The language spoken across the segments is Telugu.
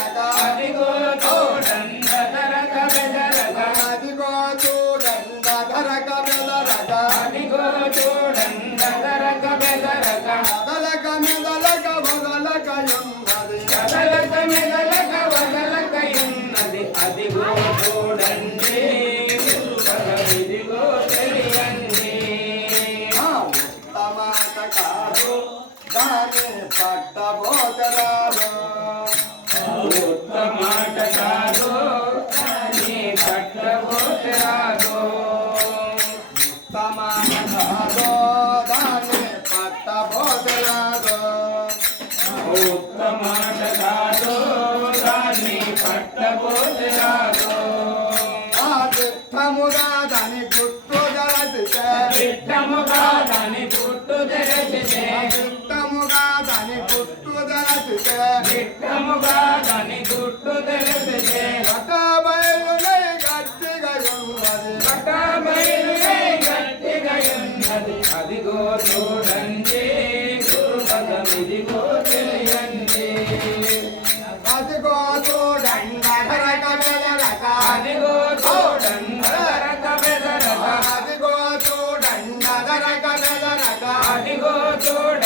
买的。ఒక్క మాట దాన్ని పట్టబోతే రాదు దాని గుట్టు జలసితే దాని గుట్టు జలసితే దిట్టముగా దాని గుట్టు జలసితే దాని గుట్టు జలసితే కట్టబయలునే గట్టిగా ఉన్నది కట్టబయలునే గట్టిగా ఉన్నది అదిగో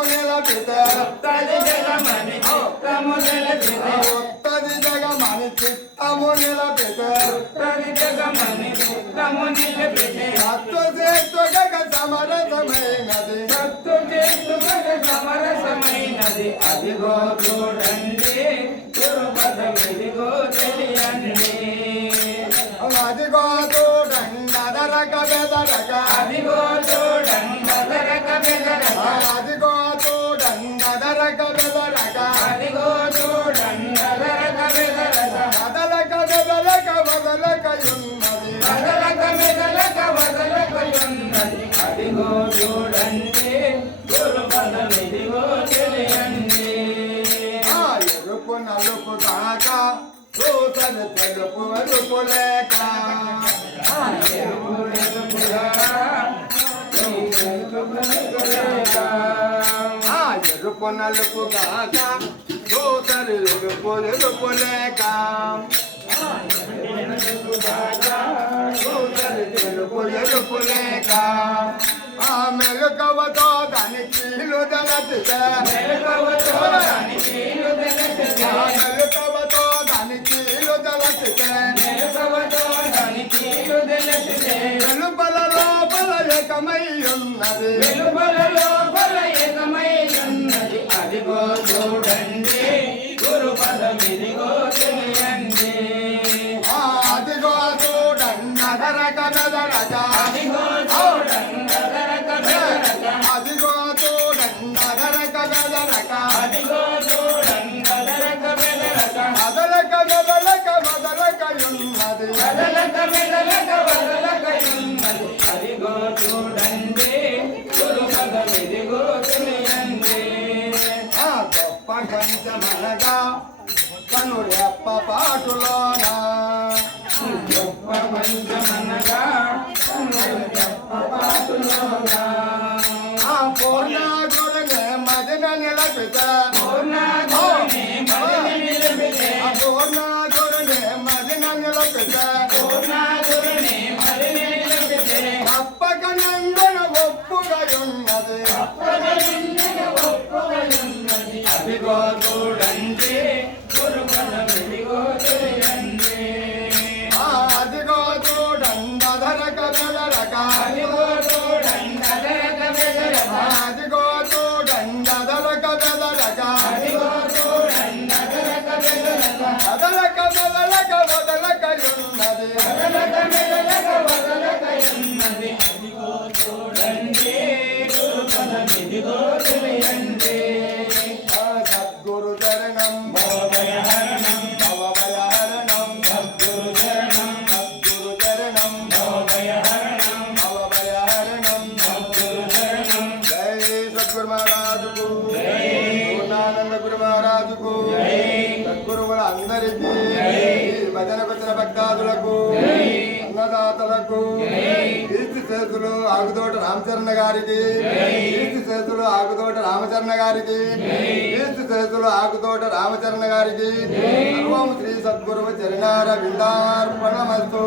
తమ్ముల పిత. ఒత్తది జగమని చిత్తముల పిత. ఒత్తది జగమని చిత్తముల పిత. కను తెలుపు రూపులేక ఎరుపు నలుపు కాక దోతరు ఎరుపు ఎరుపులేక ఎరుపులేక ఆ మెలుకవతో దాని కీలు దళతిగా మెలుకవతో దాని కీలు దళ முடியாது కొంచెమనగా కనుడెప్ప పాటులోన. కొంచెమనగా కనుడెప్ప పాటులోన. పూర్ణ గురుగే మదిన నిలపిత మహారాజుకు సద్గురువుల అందరికీ భజన భజన భక్తాదులకు అన్నదాతలకు కీర్తి చేతులు ఆగుతోట రామచరణ గారికి కీర్తి చేతులు ఆగుతోట రామచరణ గారికి కీర్తి చేతులు ఆగుతోట రామచరణ గారికి సర్వం శ్రీ సద్గురువు చరణార విందార్పణమస్తు